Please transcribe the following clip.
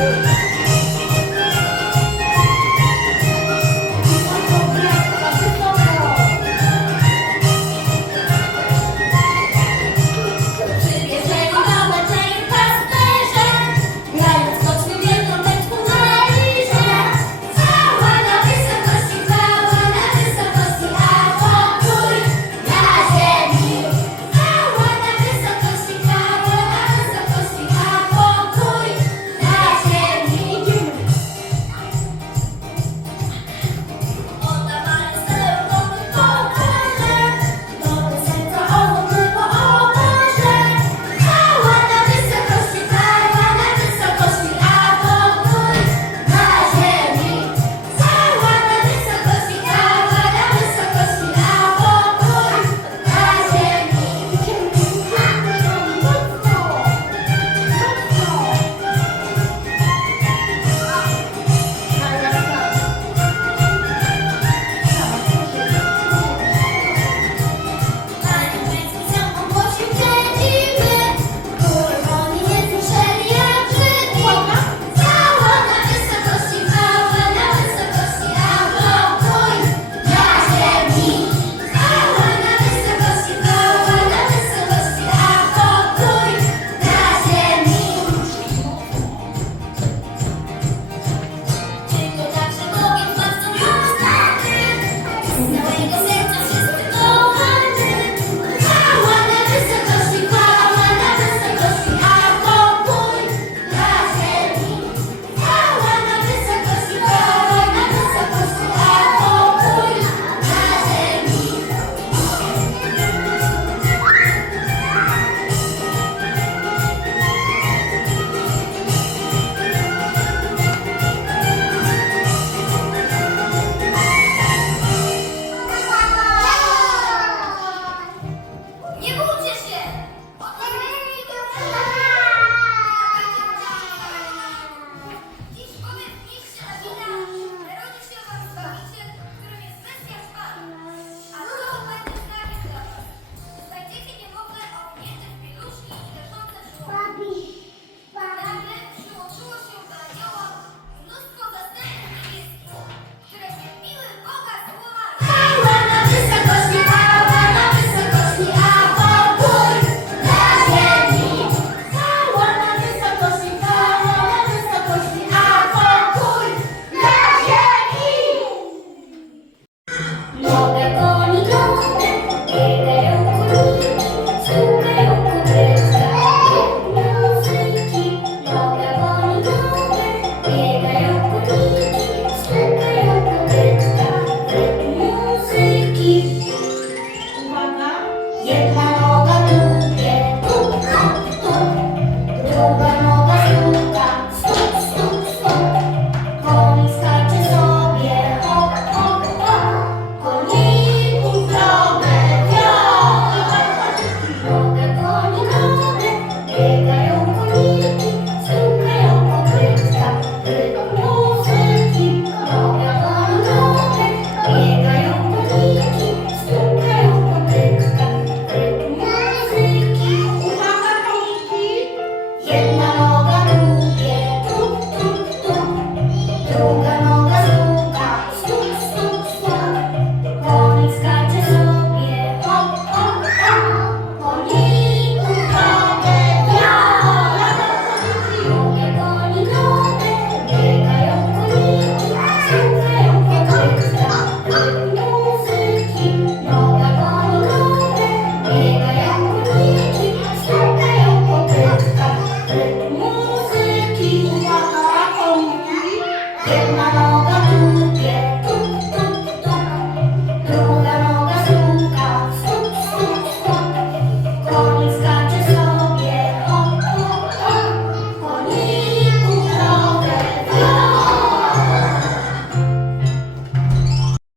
Przybierzeli